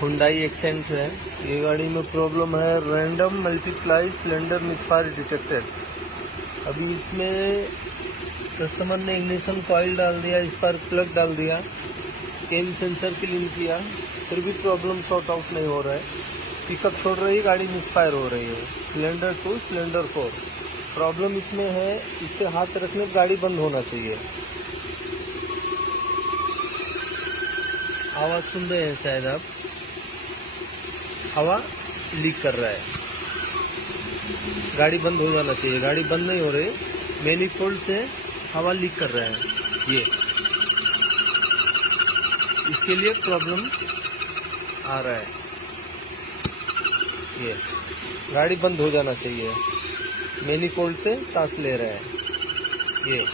Hyundai accent है। ये गाड़ी में प्रॉब्लम है random multiply cylinder misfire detected. अभी इसमें कस्टमर ने इग्निशन कॉइल डाल दिया, स्पार्क प्लग डाल दिया, केन सेंसर क्लीन किया, फिर भी प्रॉब्लम सॉर्ट आउट नहीं हो रहा है। पिकअप छोड़ रही है, गाड़ी मिसफायर हो रही है। सिलेंडर 2 सिलेंडर 4 प्रॉब्लम इसमें है। इस पे हाथ रखने पर गाड़ी बंद होना चाहिए। आवाज़ सुन रहे हैं शायद आप, हवा लीक कर रहा है। गाड़ी बंद हो जाना चाहिए, गाड़ी बंद नहीं हो रही, मैनिफोल्ड से हवा लीक कर रहा है। ये इसके लिए प्रॉब्लम आ रहा है। ये गाड़ी बंद हो जाना चाहिए, मैनिफोल्ड से सांस ले रहा है। ये